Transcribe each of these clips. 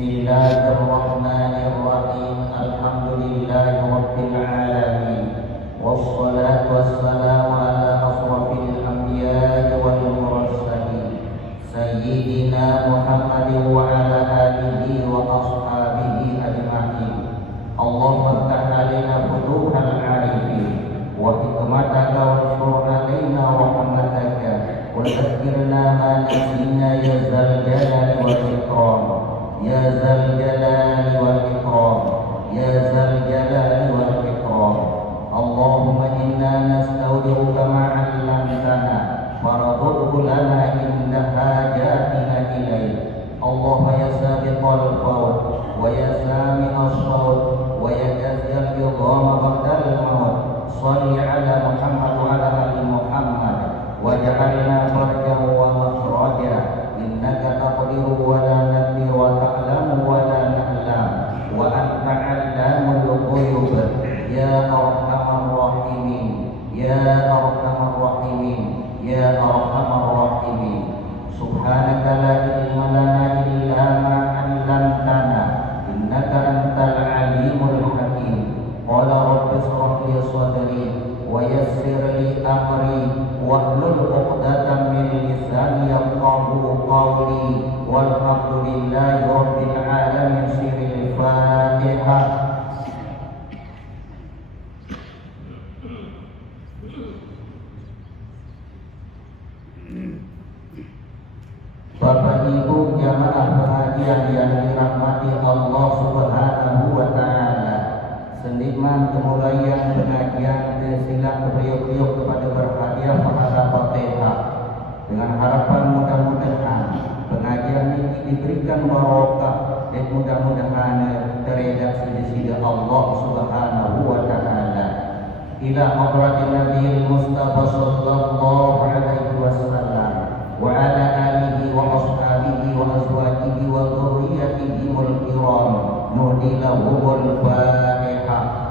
Bismillahirrahmanirrahim. Alhamdulillahirabbil alamin. Wassalatu wassalamu ala asrofil anbiya'i wal mursalin. Sayyidina Muhammadin wa ala alihi wa ashabihi ajma'in. Allahumma ftah alaina futuhal arifin wa hikmataka wa syur alaina rahmataka wa tadhkirna ma nasina ya zal jalali wal ikram. Ya zal jalali wal ikram. Ya zal jalali wal ikram. Allahumma inna nastaudiruka ma 'allamtana faradhu lana inda hajatina ilaik. Allahumma ya sabiqal fawt wa ya sami'as sawt wa ya kathiyal idhama ba'dal maut. Shalli ala Muhammad wa ala ali Muhammad waj'alna farjahu wa makhraja. Innaka taqdiru wa la naqdir wa ta'lamu wa la na'lam wa anta 'allamul ghuyub. Ya arhamar rahimin, ya arhamar rahimin, ya arhamar rahimin. Subhanaka la ilma lana illa ma 'allamtana innaka antal alimul hakim. Qala rabbi ishrah li sadri wa yassir li amri wahlul 'uqdatam min lisani yafqahu qawli. Walhamdulillahi rabbil alamin. Siril Fatihah. Bapak Ibu jamaah pengajian yang dirahmati Allah Subhanahu wa taala. Seniman kemulaian pengajian silap beriuk-riuk kepada berhadiah pahala Fatihah. Dengan harapan mudah-mudahan pengajian ini diberikan barokah dan mudah-mudahan teredak sisi Allah Subhanahu wa taala. Ila hadratin Nabi Mustafa sallallahu alaihi wasallam wa ala alihi wa ashabihi wa azwajihi wa dhurriyyatihi wal kiram. Nuhdilahumul Fatihah.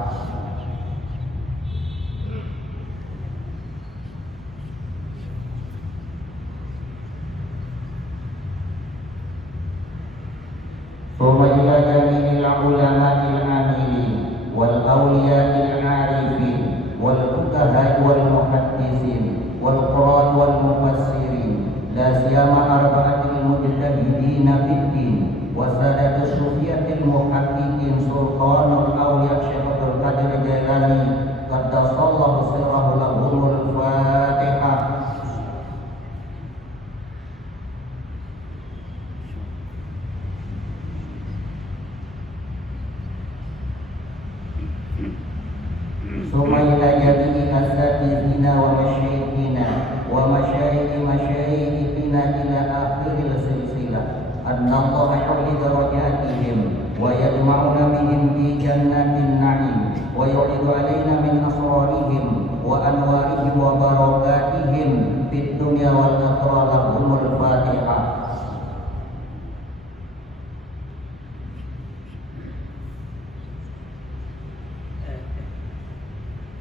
Suma ila jamil ulama'il amilin wal awliya'il arifin wal fuqaha wal muhaddisin wal qurra wal mufassirin la siyama arba'atil mujtahidin fid din wa sadatus sufiyatil muhaqqiqin sultanul awliya Syekh Abdul Qadir Jailani qaddasallahu sirrahu lahumul Fatihah. Suma ila jami'i asatidina wa masyayikhina wa masyayikhi masyayikhina ila akhiril silsilah. An-Allahu yu'li darajatihim wa yajma'una bihim fi jannatin na'im wa yu'idu alaina min asrarihim wa anwarihim wa barakatihim fid dunya wal akhirah. Lahumul Fatihah.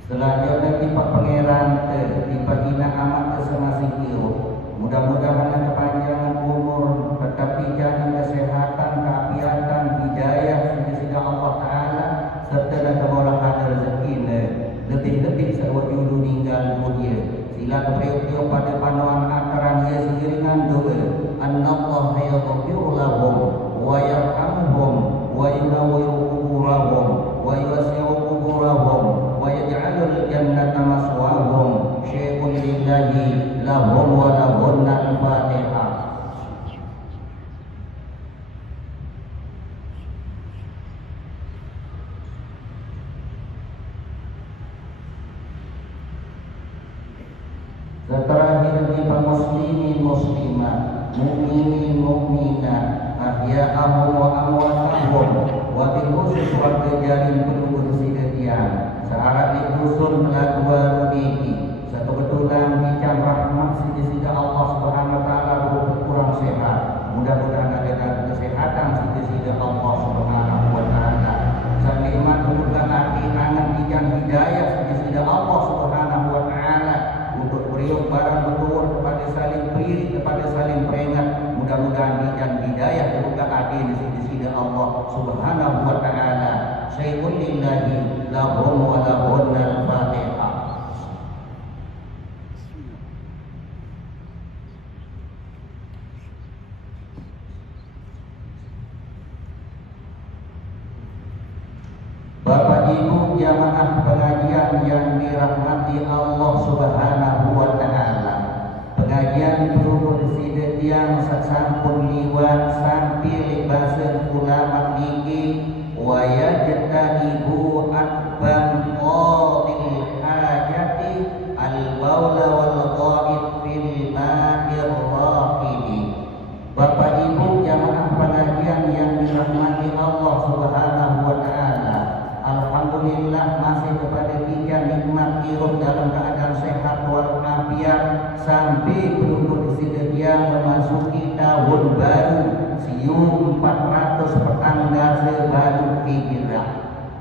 Selanjutnya tipe pangeran tipe ina amat kesemasih kiro. Mudah-mudahan kepanjangan umur, tetapi jalan kesehatan, keapiatan, hidayah sehingga Allah Taala serta kemurahan rezeki lebih-lebih sewujud ninggal dunia. Sila kepriuk pada panuan akaran ia seiringan doa. Annallahu yaghfiru lahum wa yarhamuhum wa yunawwiru quburahum wa yuwasi'u quburahum wa yaj'alul jannata maswahum. Syai'un lillahi lahum wa lahunna al-Fatihah. Terakhir di muslimin muslimat, mukminin mukminat, ahya'ahum wa amwatahum wa bil khusus warga jarin penduduk sidetian. Searah di dusun Pelabuhan Uniki, sekebetulan bicam rahmat sisi-sisi Allah Subhanahu wa taala berkurang sehat. Mudah-mudahan ada kesehatan sisi-sisi Allah Subhanahu wa taala. Sanikmat bukan arti angan bijan hidayah sisi-sisi Allah Subhanahu wa taala untuk beriuk barang betul kepada saling peri kepada saling peringat. Mudah-mudahan bijan hidayah bukan adil sisi sisi Allah Subhanahu wa taala. Syai'un lillahi lahum wa lahunna al-Fatihah. Bapak Ibu jamaah pengajian yang dirahmati Allah Subhanahu wa taala. Pengajian berumur sidet yang sasampun liwat sampai basen ulama niki wa yajtanibu atban qadil hajati al-baula wal ghaib fil ma'ir raqidi. Bapak Ibu jamaah pengajian yang dirahmati Allah Subhanahu wa taala. Alhamdulillah masih kepada kita nikmat hidup dalam keadaan sehat walafiat sampai berumur sedia memasuki tahun baru siung 400 petangga sebaru hijrah.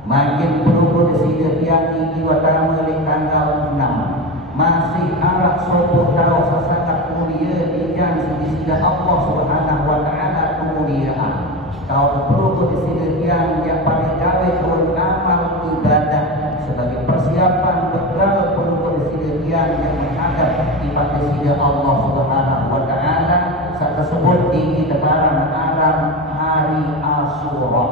Makin berumur sedia tinggi watama di tanggal 6 masih arah 10 tahun sesakat mulia dijang sisi Allah Subhanahu wa taala kemuliaan. Tahun berumur sedia yang pada gawe amal ibadah sebagai persiapan bekal pengukur sidqian yang menghadap ibadah sida Allah Subhanahu wa taala saat tersebut di lebaran Arab hari Asyura.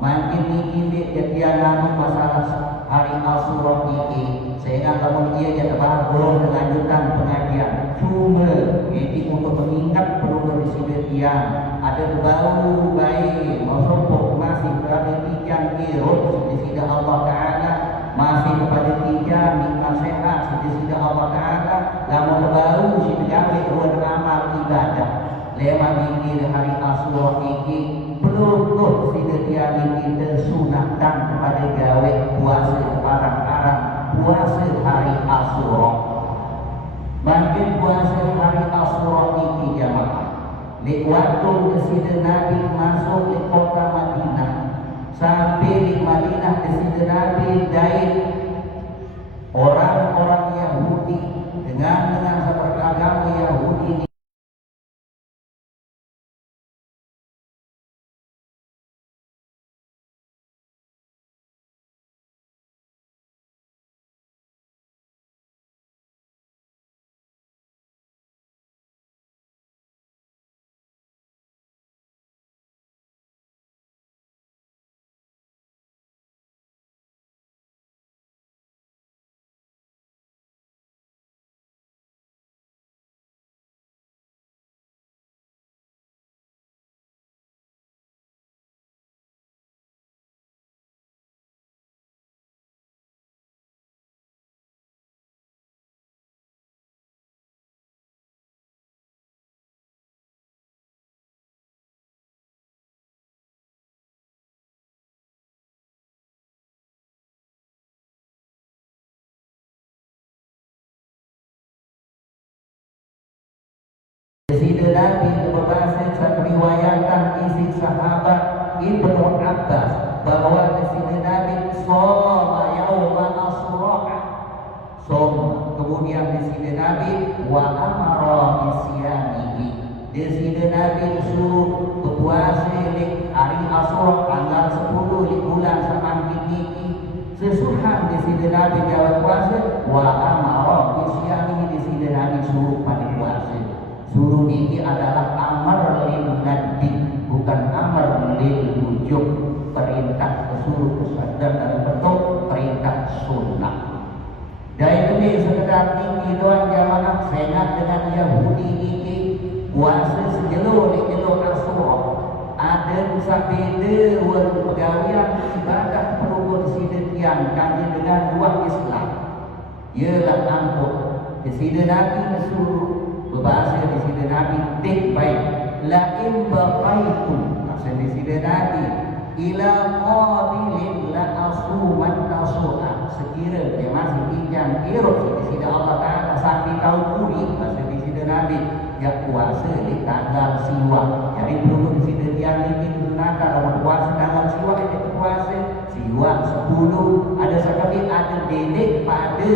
Makin ini dia nama masalah hari Asyura ini sehingga kemudian dia terbangun lanjutan pengajian cuma ini untuk mengingat pengukur sidqian ada bau baik maupun masih berada di jangkir sisi Allah Ta'ala masih kepada tiga nikmat sehat sisi Allah Ta'ala namun baru si pejabat buat amal ibadah lewat mikir hari Asyura ini peluluh si dia ini tersunatkan kepada gawe puasa arang-arang puasa hari Asyura. Makin puasa hari Asyura ini jamaah di waktu Presiden Nabi masuk di kota Madinah sampai di Madinah Presiden Nabi dari orang-orang Yahudi dengan seperti agama Yahudi Presiden Nabi berbahasa riwayatan isi sahabat Ibnu Abbas bahwa Presiden Nabi shoma yauma Asyura shoma kemudian Presiden Nabi wa amara bisyamihi Presiden Nabi suruh berpuasa di hari Asyura tanggal 10 di bulan Samankin niki sesuhan Presiden Nabi jawab puasa wa amara bisyamihi Presiden Nabi suruh pada puasa. Suruh ini adalah amar lil nadbi bukan amar lil wujub perintah suruh kesadar dalam bentuk perintah sunnah. Dan ini sekedar tinggi doang jamaah sengat dengan Yahudi ini puasa sejelur di jelur Asyura ada sampai dewan pegawaian ibadah perubur sidqian kami dengan dua Islam ialah ampun Presiden Nabi suruh berbahasa di sini Nabi tik baik la in baqaitum maksud di sini Nabi ila qabilin la asuman tasu'a sekira dia masih pinjam kirut di sini Allah Ta'ala sampai tahun pulih maksud di sini Nabi dia puasa di tanggal siwa jadi belum di sini dia ini gunakan dalam puasa tanggal siwa ini puasa siwa 10 ada sekali ada dedek pada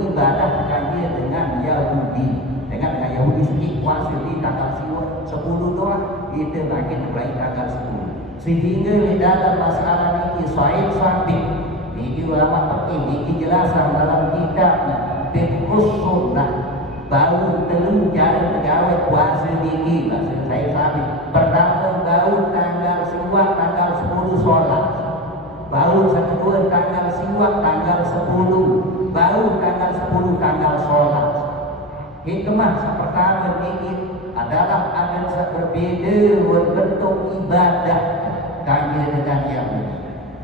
ibadah kajian dengan Yahudi dengan Yahudi sedikit puasa di tanggal 10 doang kita lagi terbaik tanggal 10 Sehingga di dalam masalah ini sahih sabit ini ulama fikih ini jelasan dalam kitabnya Fiqhus Sunnah bau telu cara pegawai puasa ini maksud saya sabit. Pertama bau tanggal siwak tanggal 10 sholat, bau kedua tanggal siwak tanggal 10, bau tanggal 10 tanggal sholat. Hikmah pertama ini adalah ada berbeda bentuk ibadah kaya dengan yang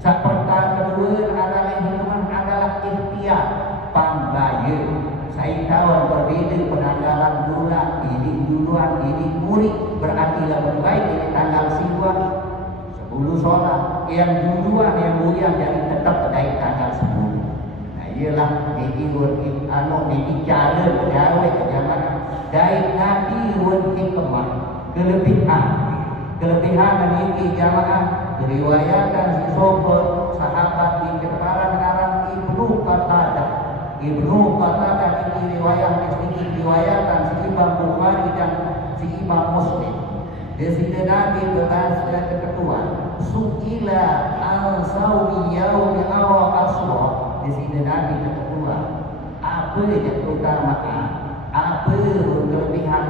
seperti kedua adalah hikmah adalah ikhtiar pambaya. Saya tahu berbeda penanggalan bulan ini duluan ini murid berarti lebih baik ini tanggal siwak 10 sholat yang duluan yang mulia jadi tetap dari tanggal 10. Nah ialah ini cara pegawai kejaman dari Nabi hikmah kelebihan ini jamaah diriwayatkan si sobat sahabat di keterangan Ibnu Qatadah ini riwayatkan si Imam Bukhari dan si Imam Muslim. Di sini Nabi berbahasa ketua su'ila al-sawi yaumi Ashura. Di sini Nabi ketua apa yang keutamaan, apa kelebihan,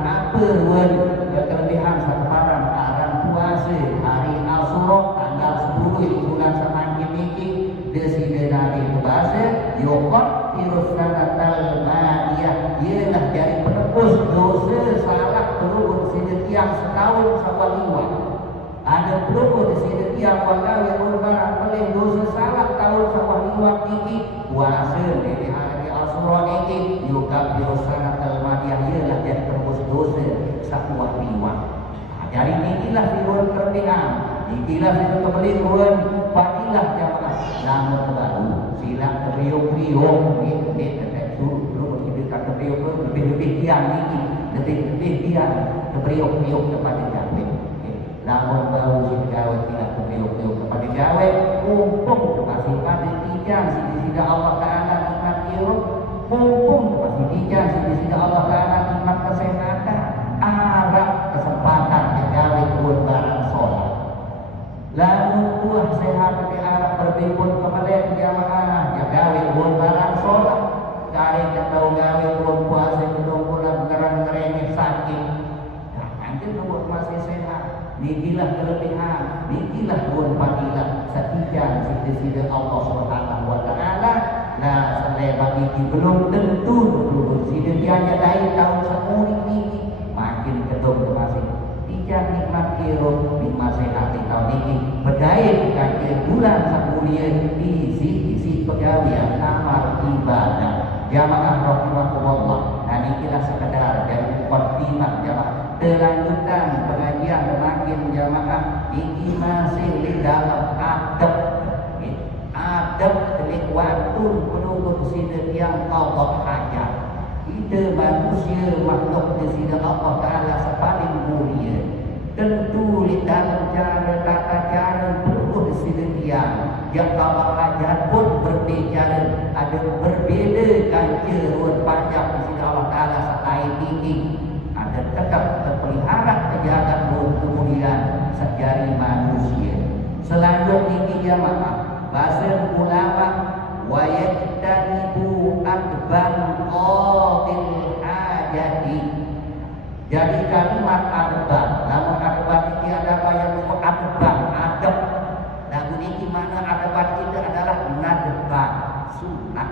kelebihan sempadan aran puasa hari Ashura tanggal 10 di bulan Semakin ini. Di sini Nabi berbahasa yokot irusanatal madiyah ialah dari penebus dosa salah peluru di sini tiang setahun sampai 5. Ada peluru di sini tiang walau yang berbarang pelih dosa salah tahun sampai 5 ini puasa dari hari Ashura ini yukab irusanatal madiyah ialah dari penebus dosa sampai 5. Dari inilah firman kelebihan, inilah firman kebelian, fadilah jamaah namun baru sila teriuk-teriuk ini belum kita teriuk lebih tiang ini lebih tiang teriuk-teriuk kepada gawe. Namun baru si gawe tidak teriuk-teriuk kepada gawe mumpung masih pada tijang sisi Allah Taala nikmat ilmu, mumpung masih tijang sisi Allah Taala nikmat kesehatan, arah kesempatan gawe buat barang sholat. Lalu buah sehat di arah berbibun kemudian jamaah ya gawe buat barang sholat. Kali tahu gawe buat puasa belum pulang ngerang-ngerengnya sakit. Nah, nanti buat masih sehat. Nikilah kelebihan, nikilah buat fadilah setijang sisi Allah Subhanahu wa taala. Nah, selepas ini belum tentu sini dia dari tahun semuri ini makin kedua masih tidak nikmat hirup nikmat sehat di tahun ini berdaya kajian bulan sebulan isi pegawai amal ibadah jamaah rahimahullah. Dan inilah sekedar dari khotbah jamaah kelanjutan pengajian semakin jamaah ini masih di dalam adab delik waktu menunggu sini yang Allah hajat. Kita manusia makhluk di sini Allah Ta'ala sepaling mulia. Tentu di dalam tata cara perlu di sini yang Allah hajat pun berbicara ada berbeda kaca ruang pajak di sini Allah Ta'ala selain tinggi ada tetap terpelihara terjaga kemuliaan sejari manusia. Selanjutnya ini jamaah bahasa ulama wa yajtanibu akbar qadil hajati. Jadi kalimat adab, namun adab ini ada apa yang adab. Lagu ini mana adab itu adalah nadab sunnah.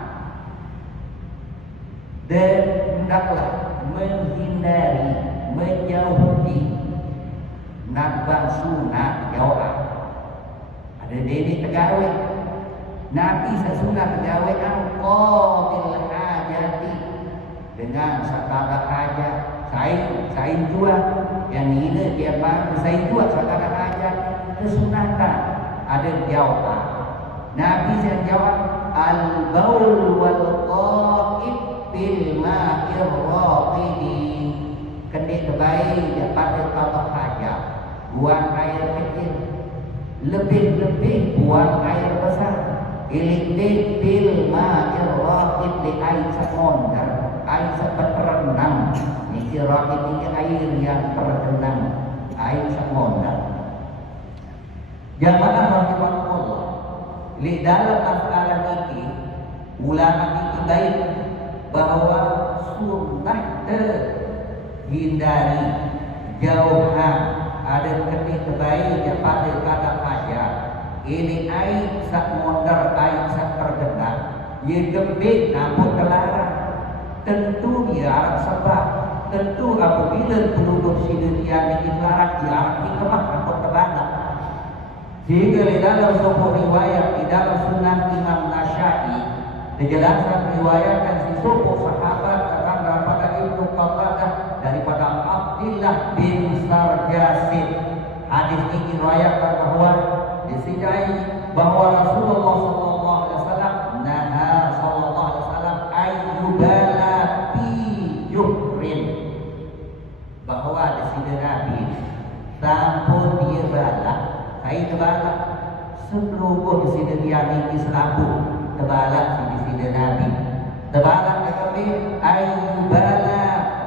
Dan hendaklah menghindari, menjauhi nadab sunnah jauh. Ada dede tegawai Nabi sesunnah tegawai qadil hajati dengan sakala hajat. Saya jual yang ini dia baru saya jual sakala hajat kesunatan ada jawab. Nabi yang jawab al-baul wal qa'id bil ma'ir raqidi. Kenik terbaik daripada kalau hajat buang air kecil, lebih-lebih buang air besar. Ilik bil ma'ir raqid li air samondar, air terendam. Niki raqid ini air yang terendam, air samondar. Jamaah rahimakumullah, di dalam masalah ini ulama ini baik bahwa sunnah hindari jauhan ada ketik kebaiknya pada kata aja ini air sak mondar air sak tergenang ia gembik namun terlarang tentu dia sebab tentu apabila penduduk Syria ini larang dia hikmah atau terbanyak sehingga di dalam sebuah riwayat di dalam sunnah Imam Nasya'i kejelasan riwayat dan si sebuah sahabat akan daripada Ibnu Qatadah daripada Abdullah bin Sarjasid. Hadis ini riwayatkan bahwa disini bahwa Rasulullah sallallahu alaihi wasallam naha sallallahu alaihi wasallam ayyubala fi yuhrin bahwa di sini Nabi sampun dia balak kai tebalak sebelum di sini dia ni selabu tebalak di sini Nabi tebalak kami ayyubala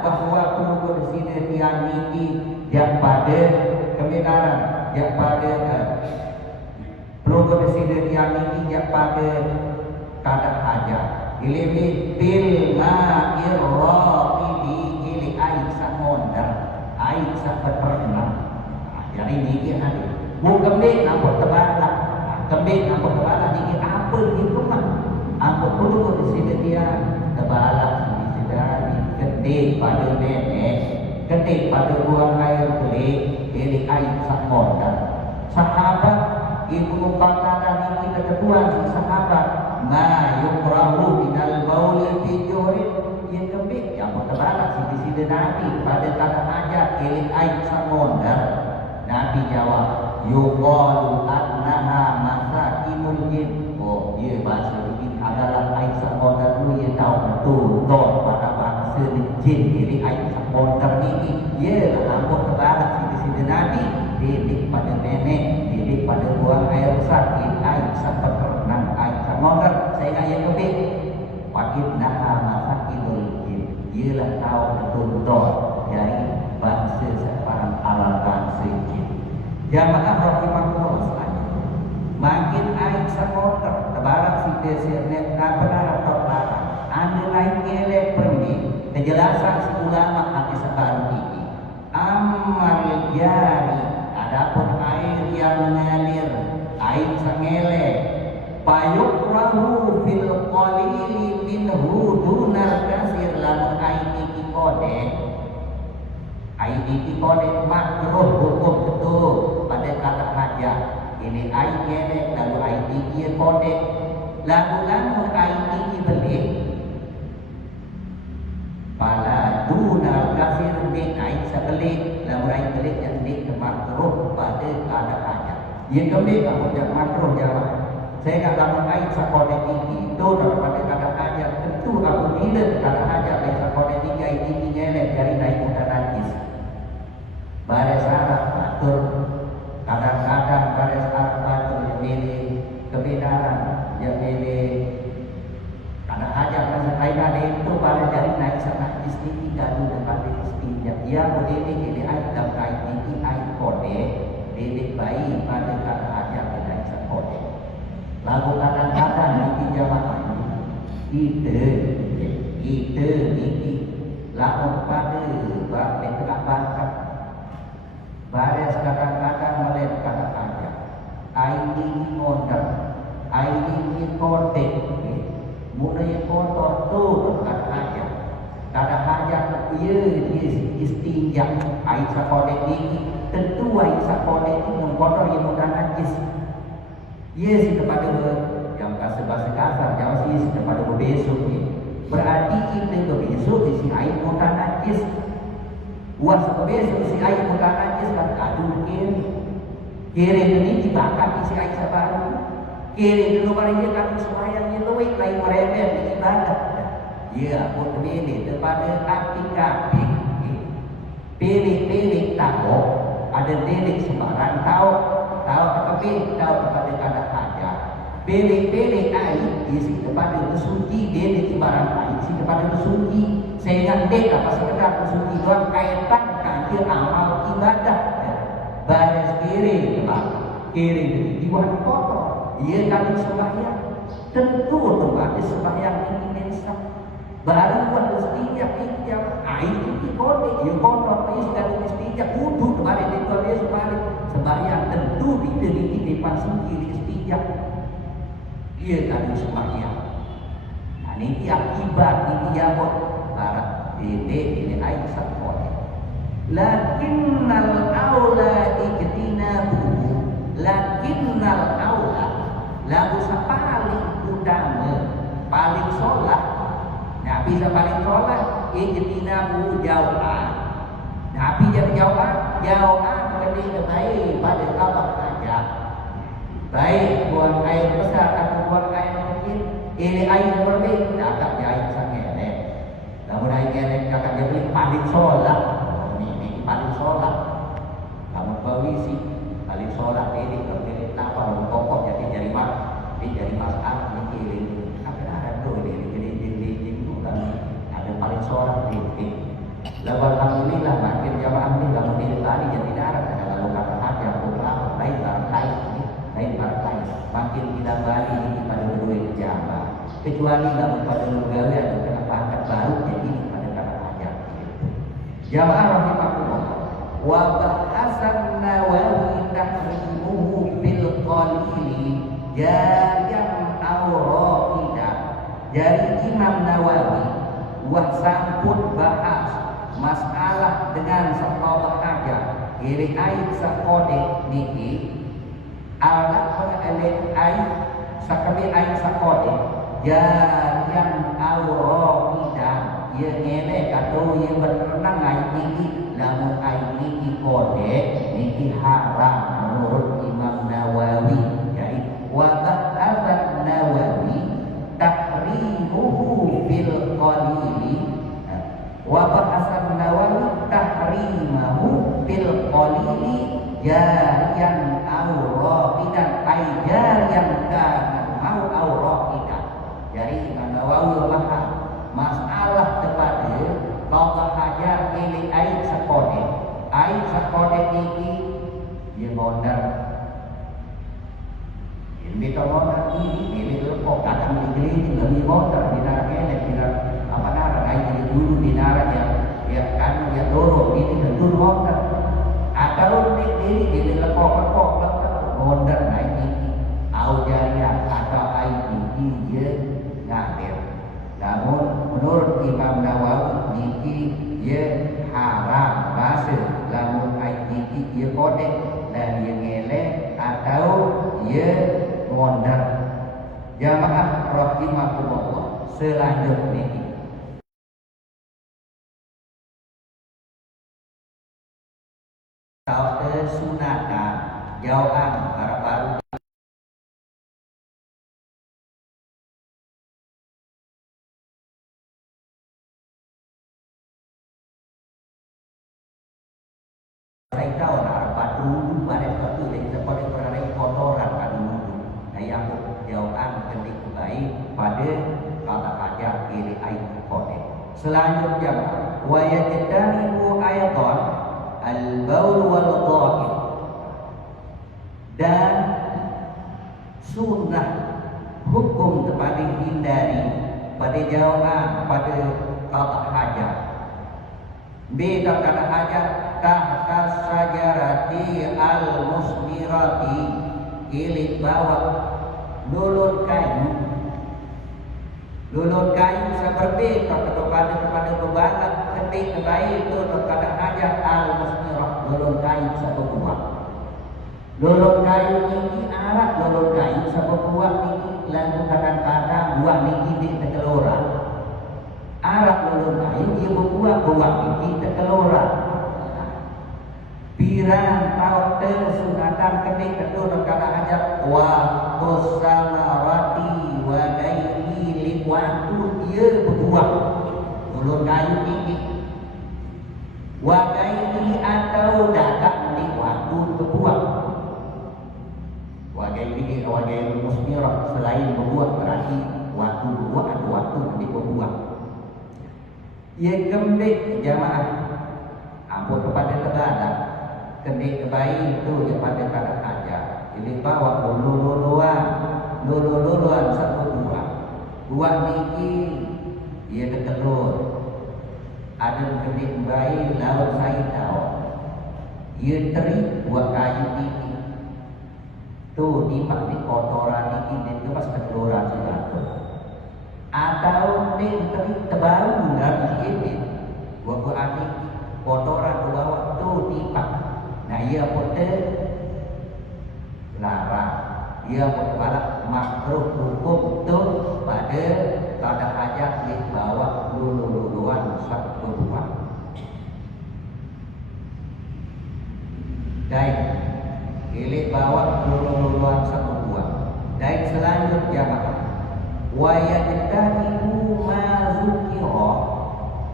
bahwa kubur di sini dia ni yang pada kebenaran yang pada kubur di sini dia ni yang pada kada haja ilmi bil ma'ir raqidi ili air samondar air saperna jadi ini hari bukan dek nampak tebalak kembik nampak tebalak ini apa itu mah apa kubur di sini dia tebalak di sini ketik pada nenek ketik pada buang air telik ili air samondar sahabat Ibnu Qatadah ini ketentuan si sahabat ma yukrahu minal bauli fi jurin yang kembik yang bertebalak di sini Nabi pada kata hajat ili air samondar Nabi jawab yuqalu annaha masakinul jin oh dia bahasa ini adalah air samondar tu dia tahu betul pada bahasa jin ili air samondar ini ialah ampuh terbalak di sini Nabi didik pada nenek didik pada buang air besar air sampai renang air samondar saya ingat yang kebik wakil naha masakinul jin ialah tahu betul dari bangsa sekarang ala bangsa jin jamaah rahimahullah selanjutnya makin air samondar terbarak si desernet benar atau larang anda lain elek pergi kejelasan si ulama hati sekarang ini amal jari adapun air yang mengalir air sangele payukrahu fil qalili minhu dunal kasir lamun air iki kode makruh hukum betul pada kata hajat ini air gede lalu air iki kode lamun air iki belik pala dunal kasir dik air sebelik lamun air belik yang dik makruh pada kata hajat ia kembali kamu jangan makruh jawab saya nak lamun air sakode tinggi itu daripada kata hajat tentu aku bila kata hajat air sakode tinggi air tinggi nyelek dari naik muda najis baris Arab atur kadang-kadang baris Arab atur yang pilih kebenaran yang pilih kata hajat masa lain ada itu baris dari naik sangat tinggi dan daripada istinja dia boleh ini air dalam air tinggi air kode didik bayi pada kata hajat dan sakode lalu kadang-kadang ini jamaah kita ini lalu pada balik tengah bangkat baris kadang-kadang melihat kata hajat air ini mondar air ini kotek mulai kotor tu kata hajat kata hajat ia istinja air sakode ini tentu air sakode ini mengkotor yang mudah najis yes kepada yang bahasa kasar jangan sih kepada besok ni berarti kita besok isi air mudah najis buat besok isi air mudah najis kan aduh kiri ini dibakar isi air sabaru kiri dulu barangnya kan semuanya luwih lain meremeh di ibadah ya pun ini daripada akik-akik pilih-pilih tahu ada delik sembarang tahu tetapi tahu kepada kata hajat pilih-pilih air isi kepada bersuci delik sembarang air isi kepada bersuci saya ingat dek apa sekedar bersuci doang kaitan kantil amal ibadah baris kiri kiri jiwa kotor, ia kali sembahyang. Tentu tempatnya sembahyang ini mensak. Baru buat istijah itu kode, ia kotor, ia sekali istijah, kudu kemarin itu dia sembahyang tentu di depan sendiri istijah. Ia kali sembahyang. Nah ini akibat ini jabot barat ini air sakot. Lakinnal aula ijtinabu, lakinnal aula lagu paling utama paling sholat. Nah bisa paling sholat ijtinabu jauhan. Nabi jauhan lebih baik pada apa saja. Baik buang air besar atau buang air kecil, ini air berbeda kakak air sangat. Namun air yang kakak jadi paling sholat. Paling sholat kamu bawisi paling sholat ini kemudian apa pokok jadi masalah mikirin ada tuh jadi bukan ada paling sholat ini lalu alhamdulillah makin jamaah ini kamu diri tadi jadi darat ada lalu kata hati pulang lain barang lain makin kita balik ini pada berdua jamaah kecuali kamu pada gawe atau kenapa angkat baru jadi pada kata hajat jamaah rahimahullah. Wa bahasan Nawawi tahrimuhu bil qalili jariyan awraqida. Dari Imam Nawawi wah sampun bahas masalah dengan sekolah aja iri air sakode niki alat pengelit air sakami air sakode jariyan awraqida ia ngene atau ia berenang air tinggi namun air niki kode niki haram menurut Imam Nawawi. Jadi wabah azan Nawawi tahrimuhu bil qalili wabah azan Nawawi tahrimuhu bil qalili jariyan awraqidan ay jariyan kana mau awraqidan. Jadi Imam Nawawi bahas masalah kepada bahwa hajar ini air sakode ini dia mondar ini mondar ini lepok kadang digeliling lebih mondar dinara kene dinara apa nara air jadi dulu dinara ya kan ya dorong ini tentu mondar atau ini lepok mondar naik ini au jariah atau air ini dia ngalir. Namun menurut Imam Nawawi niki ye haram masuk lamun ai niki ye kodek dan ye ngele atau ye mondar. Jamaah rahimahullah selanjutnya niki sunatan jauhan baru mereka orang batu pada suatu yang seperti berada kotoran pada dulu. Nah yang jauhan ketik baik pada kata aja kiri air kode. Selanjutnya wa yajtanibu ayatan al-baul wal dhahir dan sunnah hukum kepada hindari pada jauhan pada kata hajat. Beda kata hajat tahta sajarati al-musmirati ilik bawah lulun kayu seperti kepada bebangan ketik baik itu kepada hajat al-musmirah lulun kayu sebuah lulun kayu ini alat lulun kayu sebuah ini lalu kadang-kadang buah ini di tekelora alat lulun kayu ia buah ini tekelora pirang tahu sunatan ketik kedua kata hajat wa tusamarati wa gairi liwatu ia berbuah ulun kayu ini wa gairi atau dadak liwatu berbuah wa gairi musmirah selain berbuah berarti waktu berbuah atau waktu nanti berbuah ia kembali jamaah ampun kepada kebadan kenik baik itu kepada kata aja ini bawa lulu-luluan satu dua niki dia ketelur ada kedik bayi laut saya tahu ia teri buat kayu niki tu timak di kotoran niki itu pas keteluran satu atau ni teri terbaru dalam ini buat anik kotoran tu bawa tu timak nah ia pote larang ia berbalak makruh hukum tu pada kada hajat dibawa lulu-luluan satu dua dan pilih bawa lulu-luluan satu dua dan selanjutnya wa yajtanibu ma zukira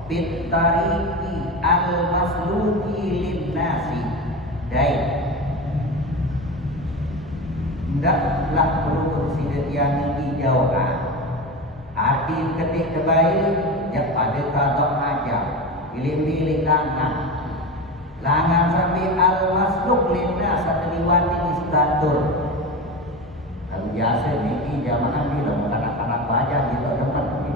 bit tariqi al-masluki lin-nasi dan hendaklah perlu bersedia dijauhkan hati ketik terbaik yang pada kadang aja pilih-pilih langan sampai al-masluk lina satu liwati istatur kalau biasa ini jamaah bila anak-anak baca di tempat ini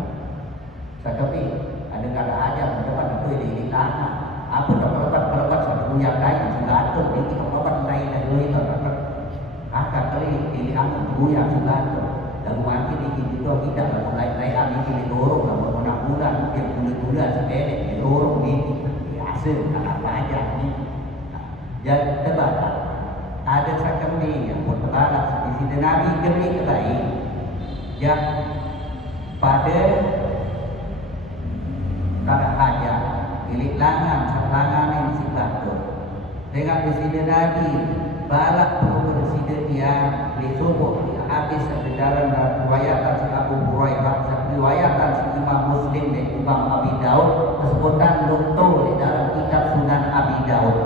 tetapi ada kata aja tempat itu di tanah apa tempat satu yang lain istatur ini tempat lain dan dulu itu akan kali pilihan yang selatu dan mati di situ tidak mulai ini dorong kalau nak bulan yang bulan sepele dorong ini hasil anak pajak ni dan terbatas ada sakami yang berbalas di sini Nabi kami terbaik yang pada kada hajat milik langan yang selatu dengan di sini Nabi balak presiden yang disubuh habis dalam riwayatan si Abu Hurairah riwayatan si Imam Muslim dan Imam Abi Daud sebutan doktor di dalam kitab Sunan Abi Daud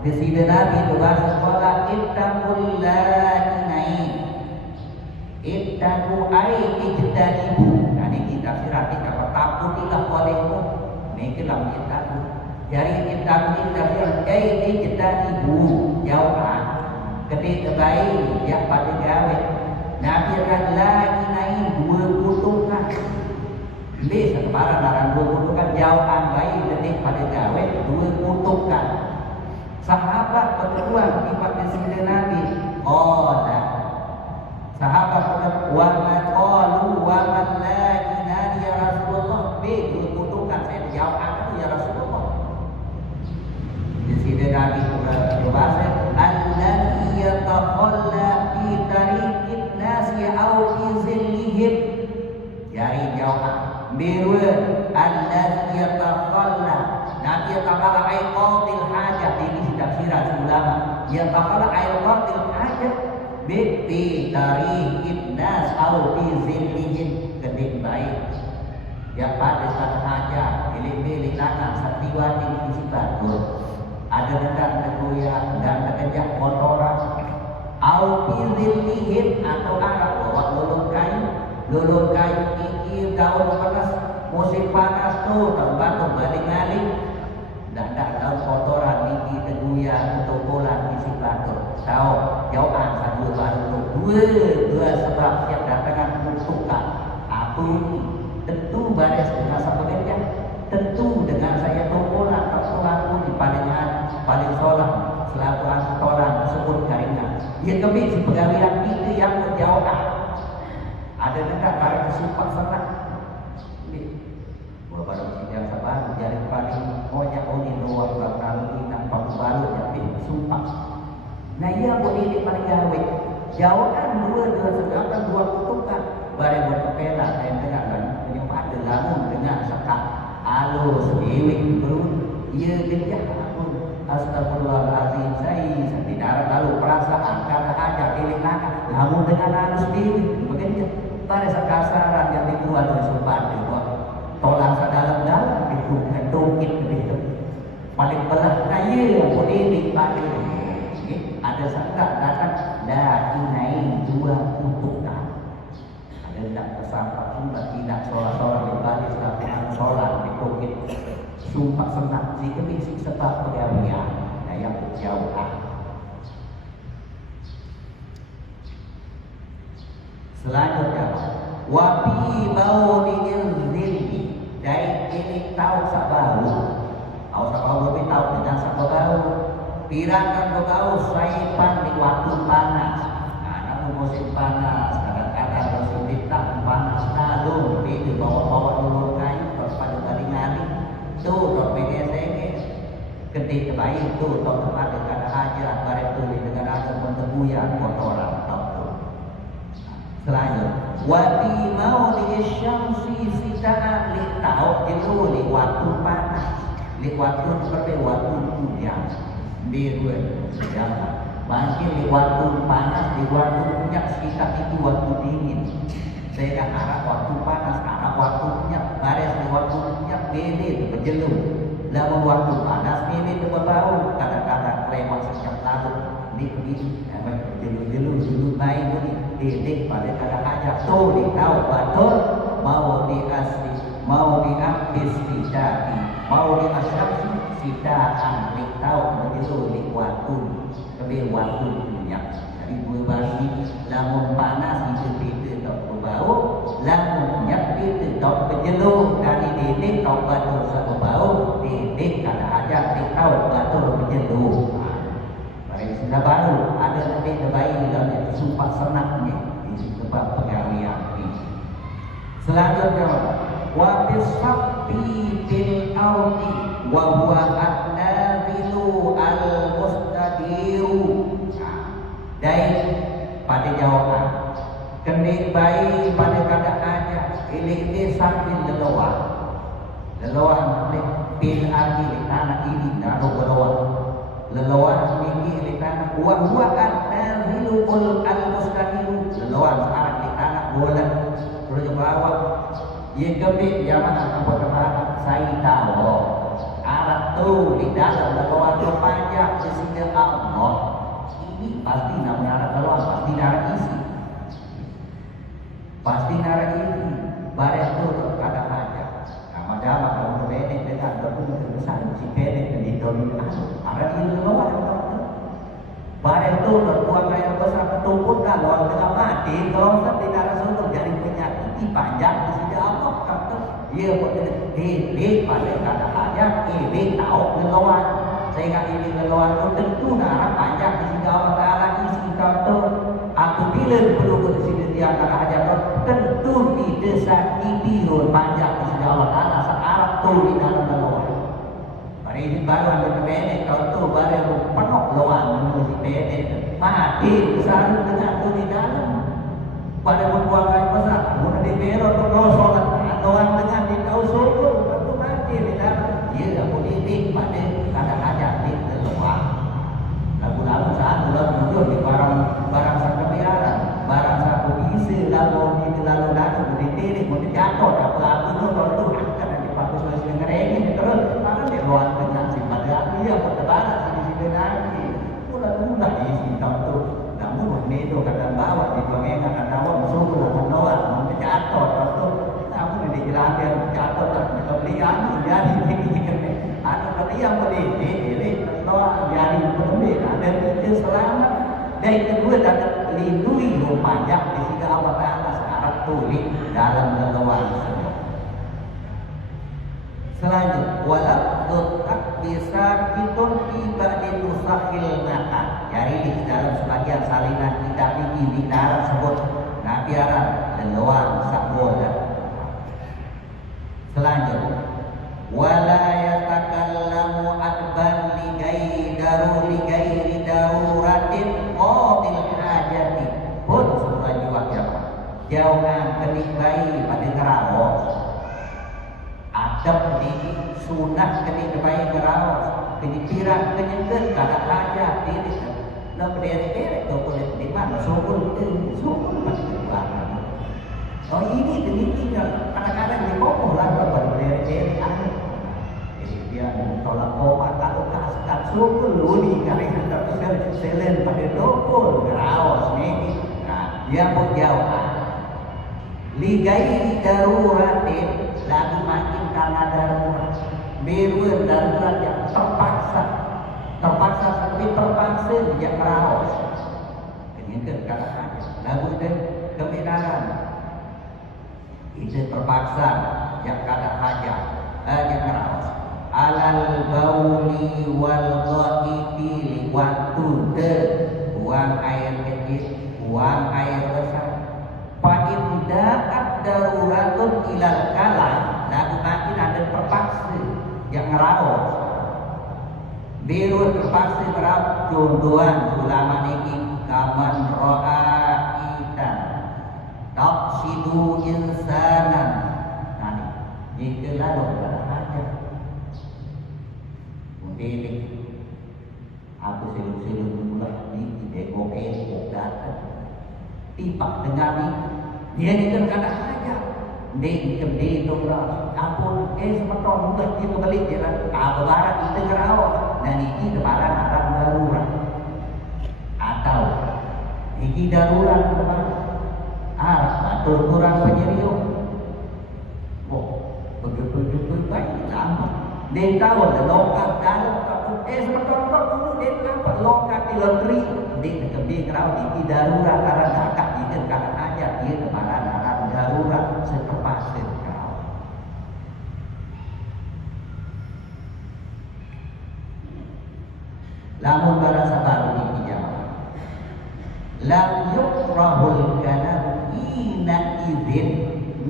presiden Nabi itu bahasa sekolah ittaqul lainain ittaqu ijtanibu nah ini kita sirati apa takutilah olehmu mekilah kita jadi kita ijtanibu jauhan ketika baik yang pada gawe Nabi akan lagi naik dua kutukan bisa kepala narang dua kutukan jauhan baik ketika pada gawe dua kutukan sahabat berdua di pada sini Nabi sahabat berdua wa man lagi nabi ya Rasulullah dua kutukan saya jauhan itu ya Rasulullah di sini Nabi berbahasa alladhi yatakhalla fi tariqin nasi aw fi zillihim jadi jauhan birwa alladhi yatakhalla nabi yatakhalla ay qadil hajat ini sudah sirah ulama yatakhalla ay qadil hajat bi tariqin nas aw fi zillihim kedik baik yang pada satu hajat pilih-pilih tanah satiwati di situ ada dekat negoya dan dekejak kotoran au bizillihim atau arah bawa lulung kayu iki daun panas musim panas tu tempat balik-balik dan daun kotoran iki negoya untuk bola isi batu tahu jauhan satu baru dua sebab yang datangan kutukan apa ini tentu baris dengan sahabatnya tentu dengan saya tombolan aku di paling sholat selaku orang tersebut karena dia kami si pegawaian itu yang berjauhan ada dekat para kesumpah senang ini baru yang sabar jari paling oni doang lalu tanpa baru jadi sumpah nah ia boleh di paling gawe jauhan dua sedangkan dua kutukan bareng berkepela dan dengan penyembah lamun dengan sekak alus dewi berun ia gejah astagfirullahaladzim saya tidak lalu perasaan karena aja pilih nakal namun dengan halus diri begitu pada sekasaran yang dibuat oleh sopan juga tolak sedalam-dalam itu mentungkit begitu paling belah kaya yang boleh dipakai ada sangat datang dah naik dua kutukan ada tidak tersampak sudah tidak sholat ibadah setelah sholat ditungkit sumpah senang jika misi sebab pegawaian yang berjauhan Selanjutnya, wapi bau diilzili dari ini tahu sabau, tahu sabau lebih tahu dengan sabau. Pirakan berbau saipan di waktu panas. Nah, namun musim panas, kadang-kadang musim bintang panas, lalu itu bawa-bawa dulu kayu pada hari tuh dok BGSG ketik terbaik tuh dok tempat dekat aja bareng tuh di negara ada penteguyan kotoran tuh. Selanjutnya, wati mau di syamsi sitaan li tahu itu di waktu panas, di waktu seperti waktu hujan. Biruan, ya, mungkin di waktu panas, di waktu minyak kita itu waktu dingin. Saya arah waktu panas, arah waktu minyak, baris di waktu minyak beda berjelur. Lalu waktu panas beda berbau, kadang-kadang lewat setiap tahun di berjelur baik ini pada kadang aja tuh di tahu batur mau diasli, mau diakis tidak, mau diasli sidaan tahu begitu di waktu lebih waktu minyak dari berbagi lamun panas itu tak berbau lamun minyak itu tak berjelur dari didik tak batu satu bau didik ada aja tahu batu berjelur. Baik sudah baru ada nanti terbaik dalam sumpah senaknya di tempat pegawaian ini. Selanjutnya wabis sapi bil audi wa huwa an-nazilu al-mustadiru. Dari pada jawaban kenik bayi pada keadaannya ini sambil leluhur bil arti di tanah ini naruh leluhur tinggi di tanah wa huwa an-nazilu al-mustadiru leluhur sekarang di tanah bola terus bawa yang kami zaman apa kemarin saya tahu Arab tu di dalam leluhur panjang sehingga Allah ini pasti namanya Arab leluhur pasti darah isi barang tu ada aja sama jamaah kalau berbeda dengan berpuluh besar si pendek di dominasi Arab ini leluhur barang tu berbuat kayak besar ketumpuk dah lawan tengah mati kalau di darah suntuk jadi penyakit panjang di sini Allah kata dia boleh pada kata aja ini tahu leluhur sehingga ini leluhur itu tentu darah panjang di sini Allah Taala isi kata aku bila perlu di sini dia kata aja tentu di desa ibirun panjang di sini Allah Taala searah tu di dalam leluhur. Hari ini baru ada pendek kalau tu baru penuh leluhur menurut pendek mati besar dengan tu di dalam pada pembuangan besar kemudian di merah berdosa orang dengan di tahu surga baru mati di dalam dia aku didik pada kadang aja di leluhur lalu saat bulan muncul di barang sakamiaran barang saku isi lalu ditirik mau dijatuh apa itu kalau itu akan dipakai sesuai dengan ini terus karena di luar dengan si pada dia bertebaran sini lagi mudah isi tahu namun ini itu kadang bawa di pengengan kadang bawa musuh menolak mau jatuh tahu namun di jalan jatuh tak kebelian jadi ada yang berdiri ini doa jadi pemimpin ada itu selamat dan kedua dan lindungi pajak di sini Allah Taala searah tulis dalam leluhur semua. Selanjutnya walaqad bisa kitun tiba di nusakhil mata jadi di dalam sebagian salinan kitab ini di dalam sebut Nabi Arab leluhur sabda. Selanjutnya wala yatakallamu adban li ghairi daruratin qatil hajati pun surah wajah jauhan kenik bayi pada ngerawas adab di sunah kenik bayi ngerawas kenik pirang kenyengken kada hajat diri lo berdiri-diri tu boleh di mana sukul masih banget. Oh ini demikian kadang-kadang di kokoh lah berdiri-diri dia tolak obat kalau kaskat sukul luni karena tak selen pada dokol gerawas ni dia pun jauh ligai daruratin lagi makin karena darurat berun darurat yang terpaksa seperti terpaksa dia gerawas kenyangkan kadang-kadang lagu dan kebenaran Itu terpaksa yang kada hajat, yang ngerawas. Alal bauli wal ghaiti waktu buang air kecil, buang air besar. Fa inda'at daruratun ilal kalam, lagu makin ada terpaksa yang ngerawas. Biru terpaksa berapa contohan ulama niki kaman ro'a itan taqsidu insanan. Nah ini lalu berada mungkin aku selum-selum mulai di dekok datang tiba dengan dia ni kan kata aja dia itu berapa ampun sementara mudah dia balik dia apa barang itu kerawat dan ini barang akan darurat atau ini darurat batur kurang penyeriuk betul-betul baik lama dia tahu ada lokal sementara dulu dia nampak lokal di loteri dia kebih kerawat ini darurat karena kakak dia kakak aja dia barang darurat seterpaksa kerawat. Lamun barasa baru di pijama lam yukrahul kana ina idin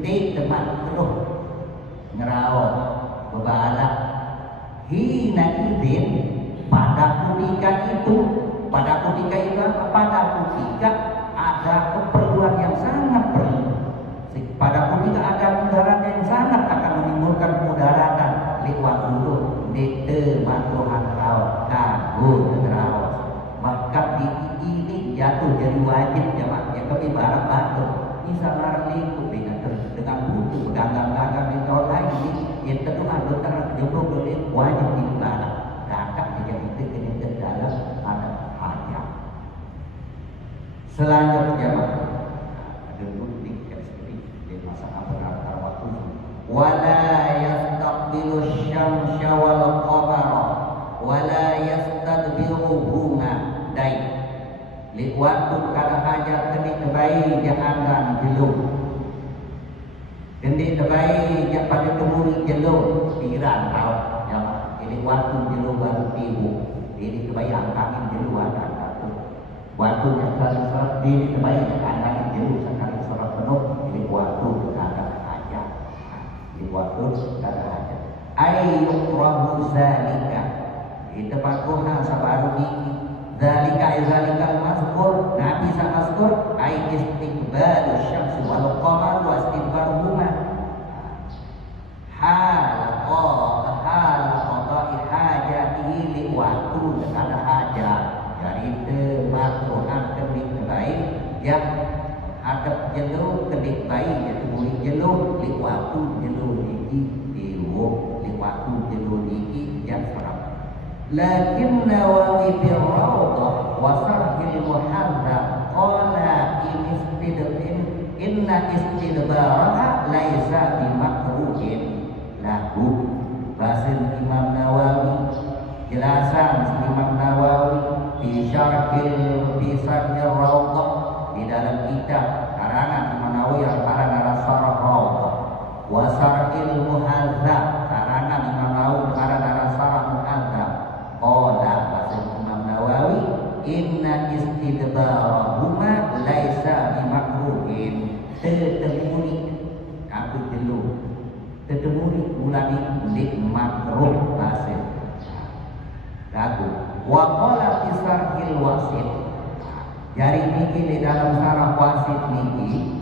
di tempat keruh ngerawat bebalak hina idin pada ketika itu pada ketika ada keperluan yang sangat perlu pada ketika ada mudarat yang sangat akan menimbulkan mudaratan lewat dulu di tempat Tuhan rawat kabur terawat maka di ini jatuh jadi wajib jemaah yang kami barang batu bisa barang lingkup dengan butuh pedagang-pedagang di tahun lagi yang tentu ada terjebak oleh wajib di barang kakak yang itu ke dalam ada hajat selanjutnya ada bukti yang seperti di masa antara waktu wala yastaqbilu syamsa wal qamara wala yastadbiruhuma dai liwatu kada hajat kini kebai jangan jelum kini kebai jak pada temui jelum piran tahu ya ini waktu jelum baru tibu ini kebai angkatin jelum akan waktu yang kali surat ini kebai angkatin jelum sekali surat penuh ini waktu kada hajat ini waktu kada hajat ayyukrahu zalika itu pakuha sabaru ini zalika mazkur nabi sa mazkur ay istiqbalu syamsi wal qamar wa istiqbaruhuma hal qada'i hajatihi li waktu kada hajat dari makruh kedik baik yang hadap jelu kedik baik yaitu boleh jelu li waktu jelu iki diwo li waktu jelu iki yang serap lakin Nawawi fi Rawdah wa Sarhil Muhadzab qala inna istidbaraha laisa bimakruhin lahu bahasa Imam Nawawi jelasan Imam Nawawi fi Sarhil Rawdah di dalam kitab karangan Imam Nawawi yang karangan Sarh Rawdah wa Sarhil Muhadzab karangan Imam Nawawi karangan Sarh Muhadzab qala bahasa Imam Nawawi inna istidbarahuma laisa bimakruhin tetemuni aku jelu tetemuni mulai makruh bahasa lagu wa qala isarhil wasit jari niki di dalam sarah wasit niki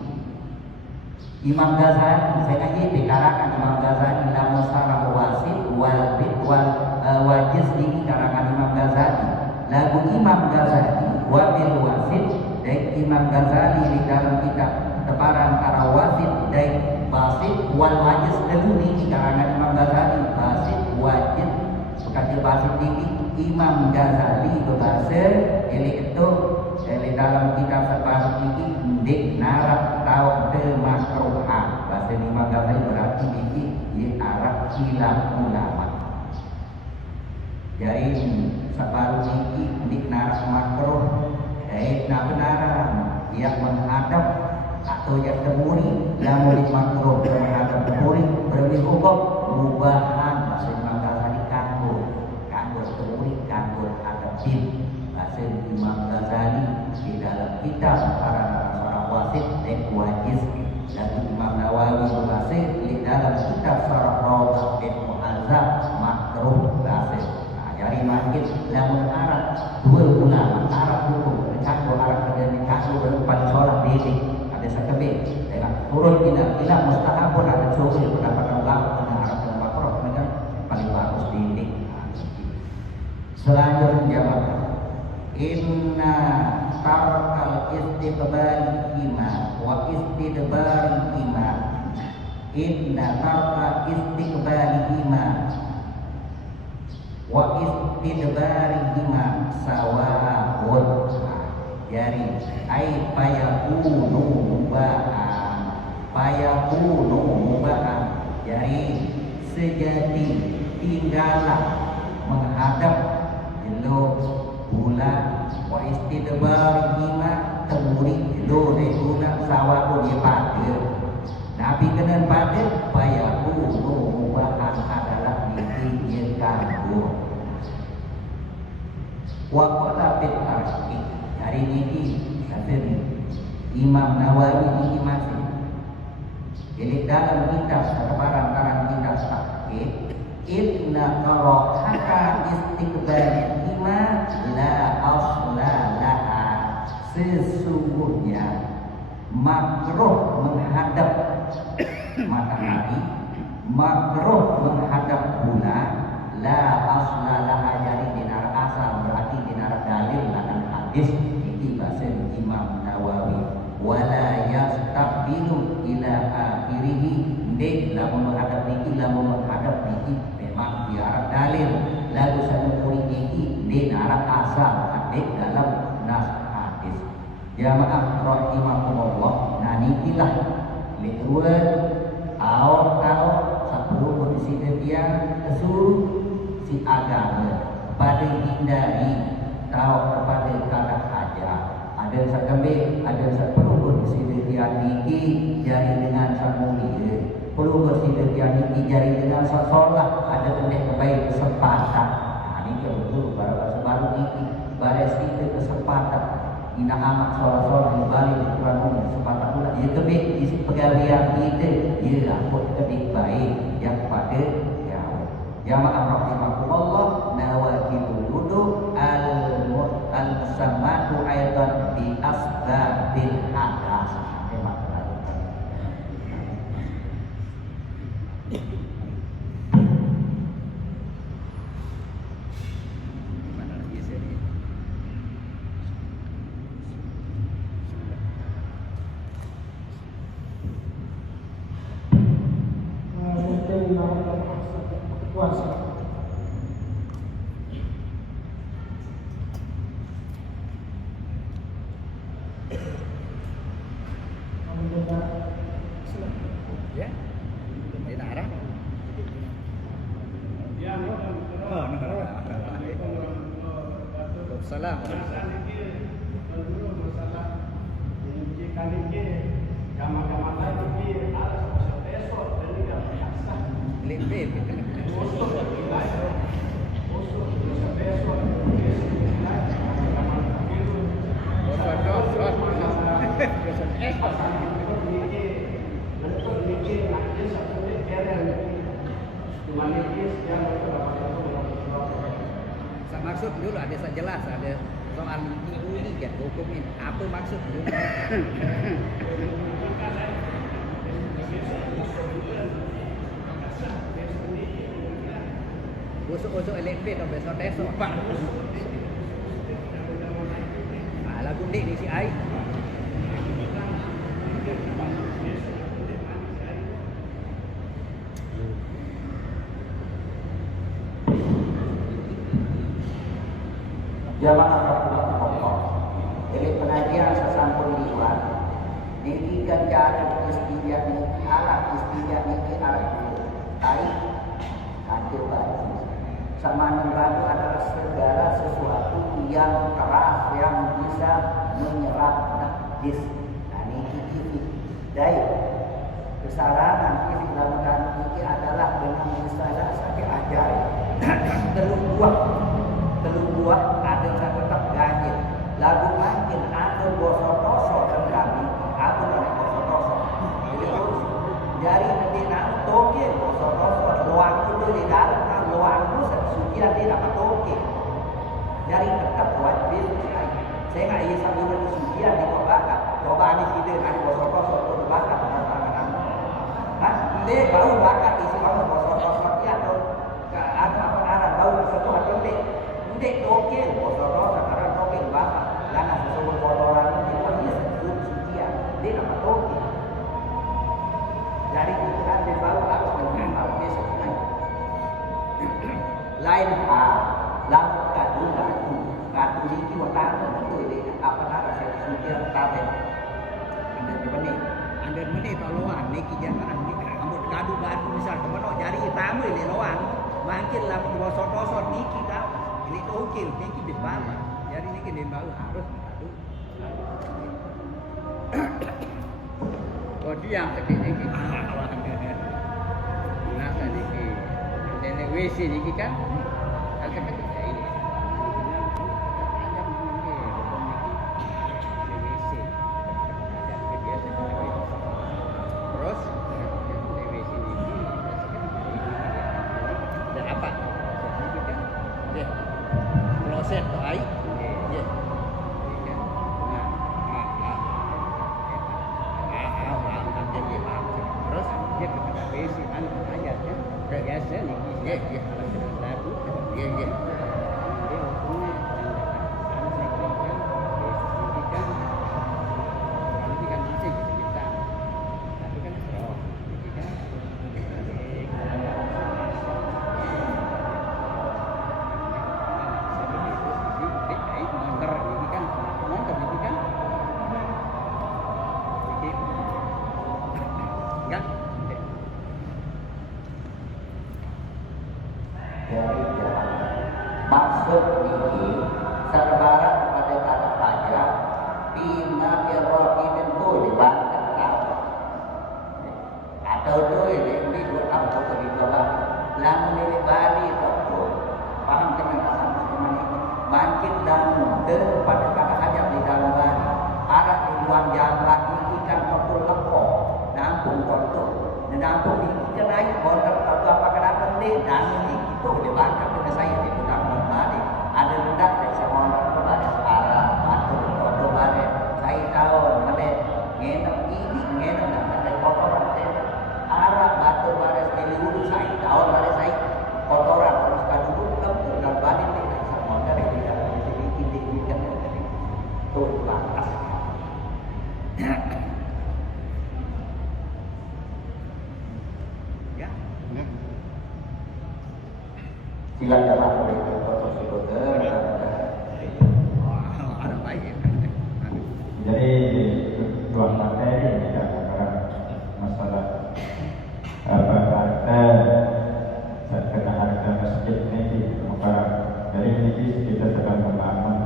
Imam Ghazali saya ngaji dikarangan Imam Ghazali dalam sarah wasit wal wajiz niki karangan Imam Ghazali lagu Imam Ghazali wabil wasit dan Imam Ghazali di dalam kitab tebaran antara wasit dan basit wal wajiz dulu niki karangan Imam Ghazali basit wajib bukan basit niki Imam Ghazali berbahasa itu di dalam kitab sebarang ini dik narak tahu termakruhan bahasa Imam Ghazali berarti ini arah khilaf ulama jadi sebarang ini dik narak makruh benaran yang menghadap atau yang temuri lamun makruh menghadap temuri berwi hukum mubahan bahasa Imam Ghazali kanggo temuri kanggo hadap din bahasa Imam Ghazali di dalam kitab Sarah Wasit dan Wajiz dan Imam Nawawi bahasa di dalam kitab Sarah Rawdah dan Mu'azzab makruh bahasa. Jadi makin lamun Arab dua ulama Arab dulu kanggo Arab dan kanggo paling sholat diri ada sakabeh dengan turun bila mustahab pun ada suri pendapat ulama dengan Arab dan makruh macam paling bagus diri. Selanjutnya inna tarkal istiqbal iman wa istidbar iman inna tarkal istiqbal iman wa istidbarihima sawa'un. Jadi ai payakunu muba'an jadi sejati tinggallah menghadap jelo bulan wa istidbarihima temuri jelo de bulan sawa'un ya padir Nabi kena padir payakunu muba'an adalah diizinkan wa qala bil arqi hari ini kata Imam Nawawi ini masih jadi dalam kitab barang-barang kitab sahih inna qara'ata istiqbal iman la asla laha sesungguhnya makruh menghadap matahari makruh menghadap bulan la asla laha jadi dinar asal berarti dinar dalil akan hadis ini bahasa Imam Nawawi wala yastaqbilu ila akhirih dek lamun menghadap niki memang diarah dalil lalu sanukuri niki dinar asal hadis dalam nas hadis jamaah rahimahumullah nah nikilah liwat awal sepuluh di sini dia kesuruh si agama pada hindari tahu kepada kata hajat ada sakambing ada seperlu di sini dia niki jari dengan samuli perlu bersih dia niki jari dengan solat ada pendek kebaik kesempatan nah ini betul baru niki baris kita kesempatan ina amat solat kembali di Quran kesempatan pula dia kebik di pegawaian kita dia laput kebik baik yang pada jamaah rahimahumullah nawakibul wudu al-musammatu aidan bi asbabil hadas mana lagi sini puasa. ya ini arah salam maksud dulu ada jelas ada soal ini kan hukumin apa maksud dulu busuk-busuk elektrik atau besok-besok pak lagu ni di si ai jamaah rahimahullah jadi pengajian sesampun liwat niki ganjaran istijah niki alat istijah niki alat tarik kacau baju sama nembatu adalah segala sesuatu yang keras yang bisa menyerap najis nah niki Jadi kesalahan ini dalam ini adalah dengan misalnya sakit ajar. Telur buah ada yang tetap ganjil. Lagu makin ada bosok-bosok dan kami ada yang bosok-bosok. Jadi nanti nak toke bosok-bosok luang itu di dalam luang itu suci nanti dapat toke. Jadi tetap wajib. Saya nggak iya sambil di suci di kebakar. Coba ini sini ada bosok-bosok itu dibakar tangan. Nah, ini baru bakar isi baru bosok-bosoknya atau apa bau satu atau ini. Ini toke bosok-bosok karena toke bakar. Karena sesuatu kotoran itu dia suci dia dapat toke. Jadi kita di bawah harus mengenal besok lain hal lalu kadu ini waktu itu ini apa nama saya suci kafe anda meni toloan ni kijatan ni kamu kadu batu misal kemana jari tamu ini loan makin lah bosok-bosok ni kita ini tokil ni kita di bawah jadi ni kita di bawah harus kadu oh dia sakit ni nah tadi ki dan WC ni kan ada kata ini terus WC ni dan apa dia kloset tu air dia terus dia kena WC ayatnya biasa ni dia kalau sudah lagu dia dia hukumnya sanksi kan kan nanti kan bisa kita tapi kan serok kan maksud ini serbaran kepada kata pajak bina birokin itu dibangkitkan atau tu ini dua tahun ke bawah lalu ini Bali itu paham kenapa ini makin lalu pada kata pajak di dalam Bali arah di luar jalan ini kan betul lepok nampung kontor nampung ini kenai kontor atau apa kenapa ini dan ini itu dibangkit dengan saya di ada rendah dari sekolah kepada arah batu atau balik saya tahu nanti ngenok ini ngenok dan ada kotoran arah batu balik sekali dulu saya tahu balik saya kotoran harus kadu dulu dan balik dari sekolah dari tidak jadi ini kan dari tuh batas ya silakan boleh jadi ruang materi tidak masalah apa kena harga masjid ini mubarak dari ini kita sedang membangun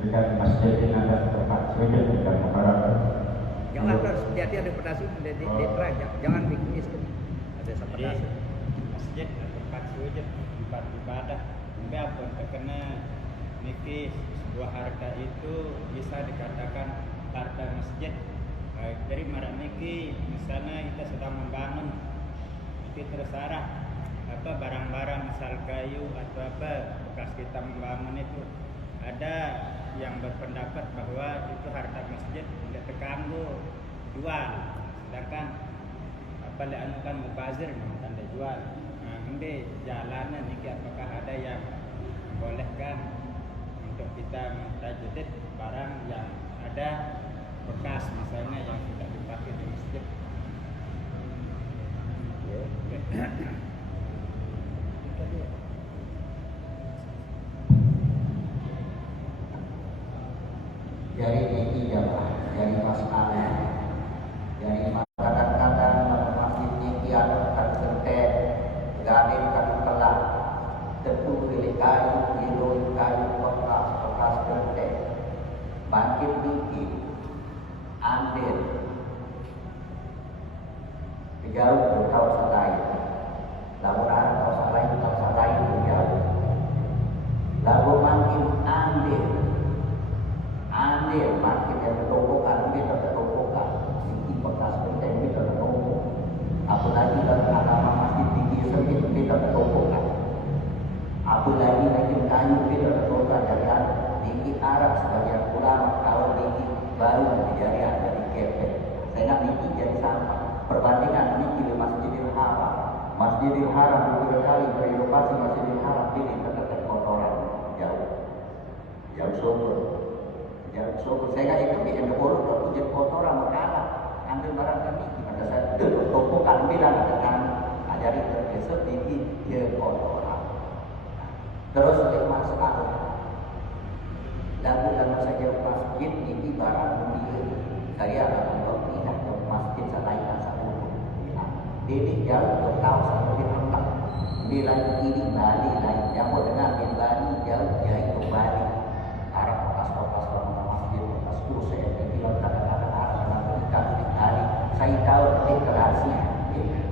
dengan masjid ini ada tempat sujud dan mubarak jangan terus hati ada pedasi jangan bikin miskin ada sepedasi masjid tempat sujud tempat ibadah enggak pun terkena niki sebuah harta itu bisa dikatakan harta masjid. Jadi marah niki misalnya kita sedang membangun itu terserah apa barang-barang misal kayu atau apa bekas kita membangun itu ada yang berpendapat bahwa itu harta masjid tidak terganggu jual sedangkan apa anu kan mubazir tanda jual. Nah, ini jalanan niki apakah ada yang membolehkan untuk kita mentajudid barang yang ada bekas misalnya yang sudah dipakai di masjid. Jadi ini jadi masalah. Jadi kadang-kadang masjid ini ada tersentet, garim kadu kelak, tepu pilih kayu, biru kayu bekas tersentet, bangkit tinggi, ambil jauh bertau salai laporan atau salai itu jauh lalu makin andil makin yang bertokokan kita bertokokan tinggi bekas penting kita bertokok apalagi dalam agama masih tinggi sempit kita bertokokan apalagi makin kayu kita bertokokan dari tinggi Arab sebagian ulama kalau tinggi baru dari kepet saya nak tinggi jadi sampah perbandingan tinggi di Masjidil Haram beberapa kali berinovasi Masjidil Haram ini terdekat kotoran jauh sumber saya nggak ikut yang berurut waktu jadi kotoran makanan ambil barang kami pada saat duduk tokokan bilang dengan ajari terbiasa tinggi dia kotoran terus masuk lalu dalam saja masjid ini barang mulia saya akan pindah ke masjid selain satu ini jauh tahu sama dia hentak bilang ini Bali lain jamu dengan di Bali jauh ke Bali arah bekas masjid bekas kursi yang bilang kadang-kadang arah ikan di Bali saya tahu titik rahasia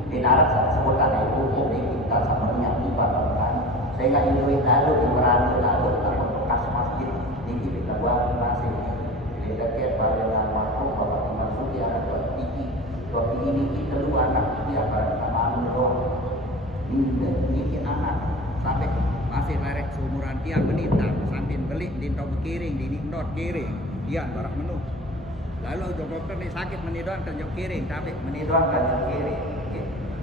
di arah saya sebutkan itu di kita sama dengan ibadah saya nggak ingin lalu di Merana lalu bekas masjid di kita buat masih di dekat pada waktu bapak Imam Suti ada waktu ini kita lu anak dia pada sama doang ini anak sampai masih merek seumuran tiang menitang sambil beli di tau kiring di not kiring dia barang menu lalu dokter ni sakit menidoan kerja kiring tapi menidoan kerja kiring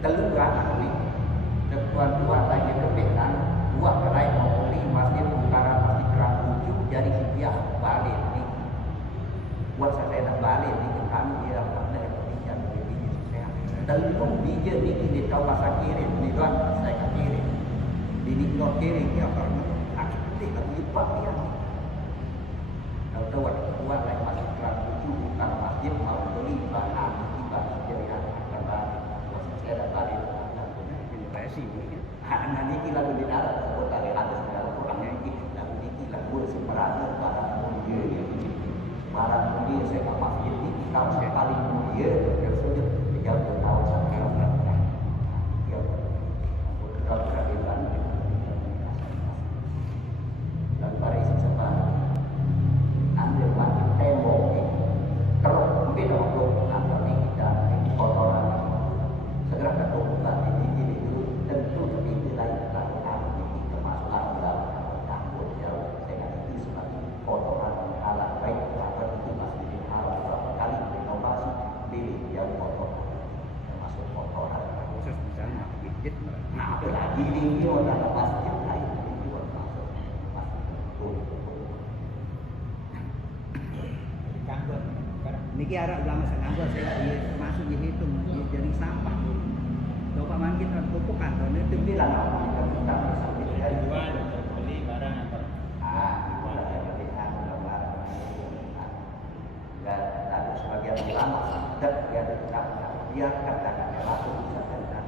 telu anak ni tuan-tuan lagi terpekan dua kelai mau beli masjid utara masjid Kerapuju jadi dia balik ni buat saya nak balik ni kami dia telung bija di kau masa kiri di doan saya kiri di not kiri dia karena akhirnya lagi buat dia kalau tuan lain masih kerap itu bukan masjid mau beli bahan tiba jadi akan balik saya dah balik ini presi anak ini lalu di darat sebut ada segala orangnya ini lalu ini lalu sebenarnya barang mulia saya ke masjid ini kau paling mulia tersebut jauh tahu sampai orang dia berkeadilan dan para isi sebab ambil bagi tembok terus mungkin waktu ambil ini kita kotoran segera ketumbuhan ini itu tentu lebih lain lakukan ini termasuk dalam takut jauh dengan itu sebagai kotoran alat baik atau itu masih dihalang berapa kali renovasi pilih yang kotor khusus misalnya masjid nah apalagi ini orang masjid lain ini orang masuk kantor niki arah ulama sekantor saya termasuk dihitung jadi sampah coba mungkin pupuk kantor itu bilang apa kita sampai dari jual beli barang apa itulah yang berlihat barang dan lalu sebagian ulama tidak dia tetap dia katakan langsung bisa tentang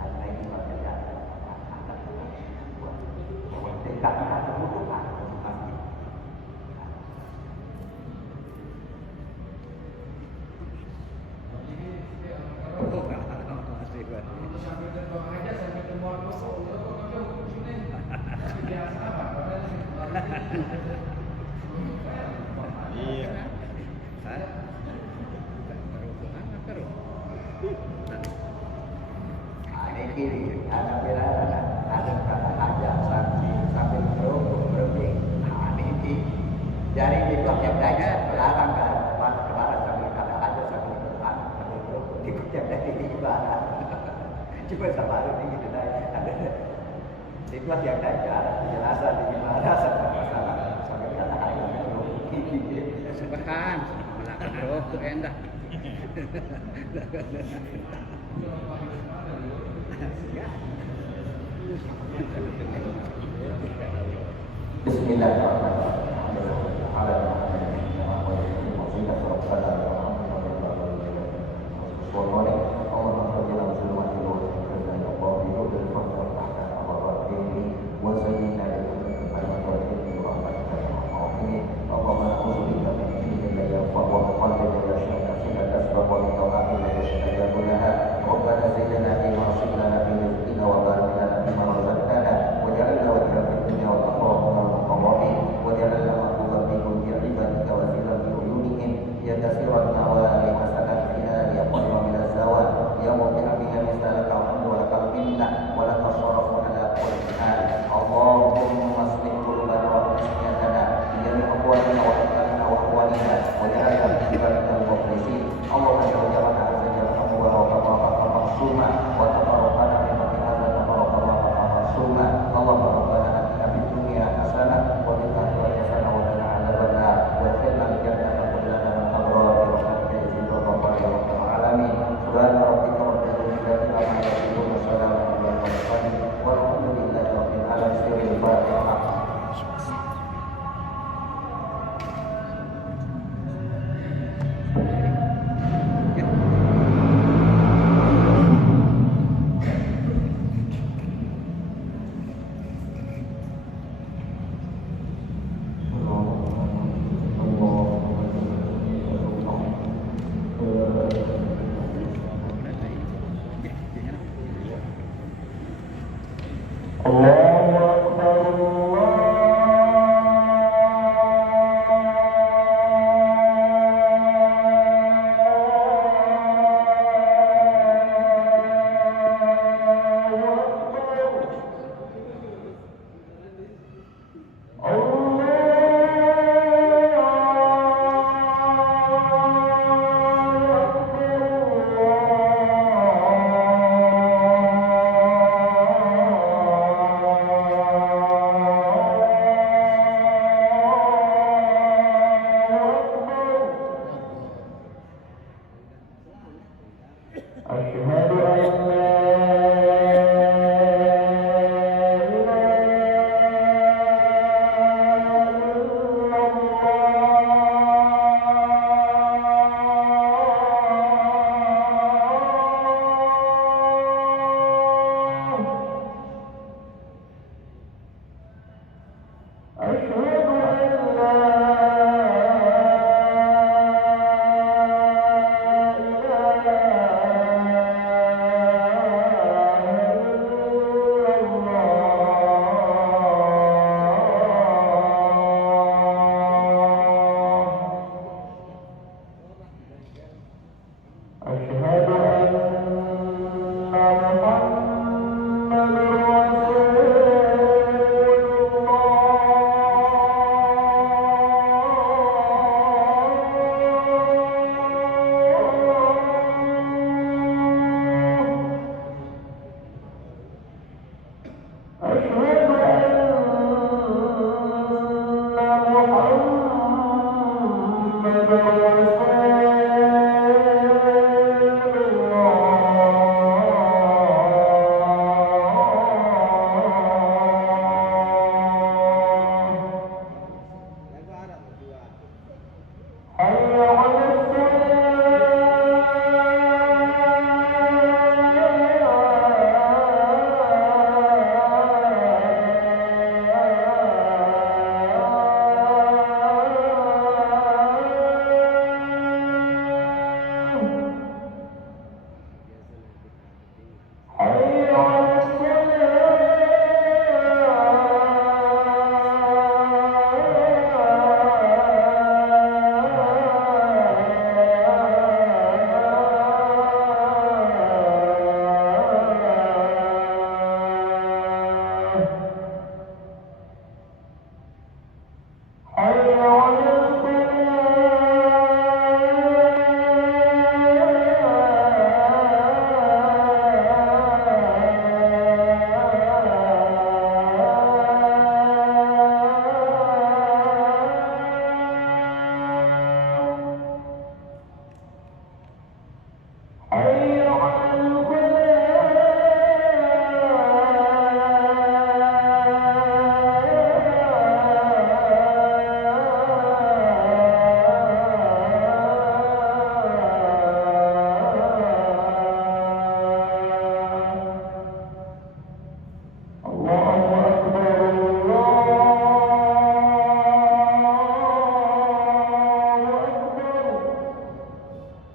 karena ini berbeda akan buat tingkatkan kebutuhan masjid. iya Ini kiri, ada bela ada kata aja sambil berhenti. Nah ini dari itu yang belajar pelarang kan, pelarang sambil kata aja sambil berhenti. Ikut yang dari ibadah. Cuma sama ini gitu ada. Itu yang belajar penjelasan di ibadah sama masalah sambil kata aja. Subhan, melakukan roh tu endah.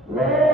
La